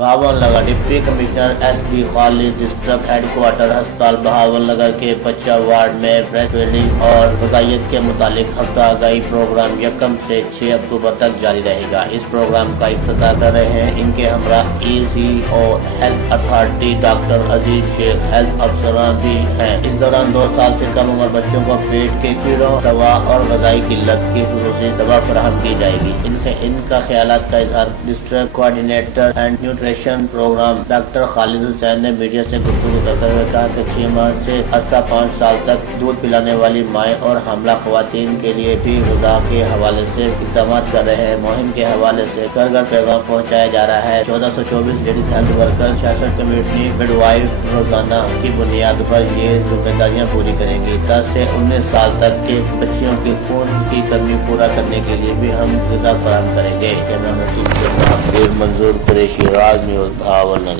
Bahawal Nagar deputy commissioner SD Khalid district headquarter अस्पताल बहावल नगर के 50 ward में ब्रेस्ट फीडिंग और ग़िज़ाइयत के मुतालिक हफ्ता आगाही प्रोग्राम 1 से 6 अक्टूबर तक जारी रहेगा। इस प्रोग्राम का इफ्तिताह कर रहे हैं इनके हमरा ECO health authority doctor Aziz Shaikh, health अफसरान भी हैं। इस दौरान 2 साल से कम उम्र बच्चों को पेट के कीड़ों, दवा और ग़िज़ाई किल्लत की खुसूसी दवा फराहम की जाएगी। इनका ख्यालात का इजहार district coordinator and nutrition programme doctor Khalid Hussain ने मीडिया से गुफ्तगू करते हुए कहा कि 6 माह से 5 साल तक दूध पिलाने वाली माएँ और हामला ख़वातीन के लिए भी ग़िज़ा के हवाले से इक़दाम कर रहे हैं। मुहिम के हवाले से घर घर पैगाम पहुँचाया जा रहा है। 1424 ladies health worker 66 community midwife रोजाना की बुनियाद पर ये जिम्मेदारियाँ पूरी करेंगी। 10 से 19 साल तक के बच्चियों की खून की कमी पूरा करने के लिए भी हम ग़िज़ा फराहम करेंगे। मंजूर कुरैशी, राज न्यूज़, बहावल नगर।